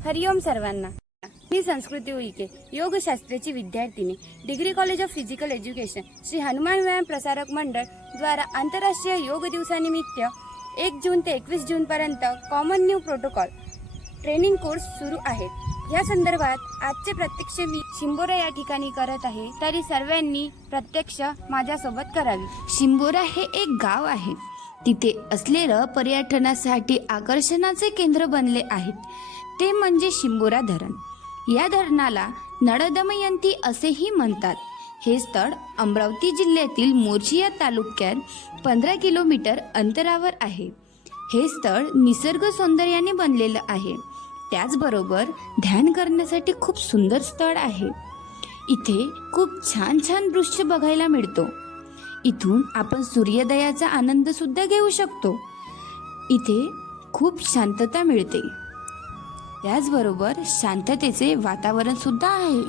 हरिओम सर्वांना। मी संस्कृती उईके, योगशास्त्राची विद्यार्थिनी, degree college of physical education, Shri Hanuman व्यायाम प्रसारक मंडळ द्वारा आंतरराष्ट्रीय योग दिवसानिमित्त 1 जून ते 21 जून पर्यंत common new protocol training course सुरू आहेत। या संदर्भात आजचे प्रत्यक्ष मी शिंबोरा या ठिकाणी करत आहे, तरी सर्वांनी प्रत्यक्ष माझ्यासोबत करावी। शिंबोरा हे एक गाव आहे। तिथे असलेलं पर्यटनासाठी आकर्षणाचे केंद्र बनले आहेत, ते म्हणजे शिंबोरा धरण। या धरणाला नळदमयंती असेही म्हणतात। हे स्थळ अमरावती जिल्ह्यातील मोर्शी या तालुक्यात 15 किलोमीटर अंतरावर आहे। हे स्थळ निसर्ग सौंदर्याने बनलेलं आहे, त्याचबरोबर ध्यान करण्यासाठी खूप सुंदर स्थळ आहे। इथे खूप छान छान दृश्य बघायला मिळतो। इथून आपण सूर्योदयाचा आनंद सुद्धा घेऊ शकतो। इथे खूप शांतता मिळते, त्याचबरोबर शांततेचे वातावरण सुद्धा आहे।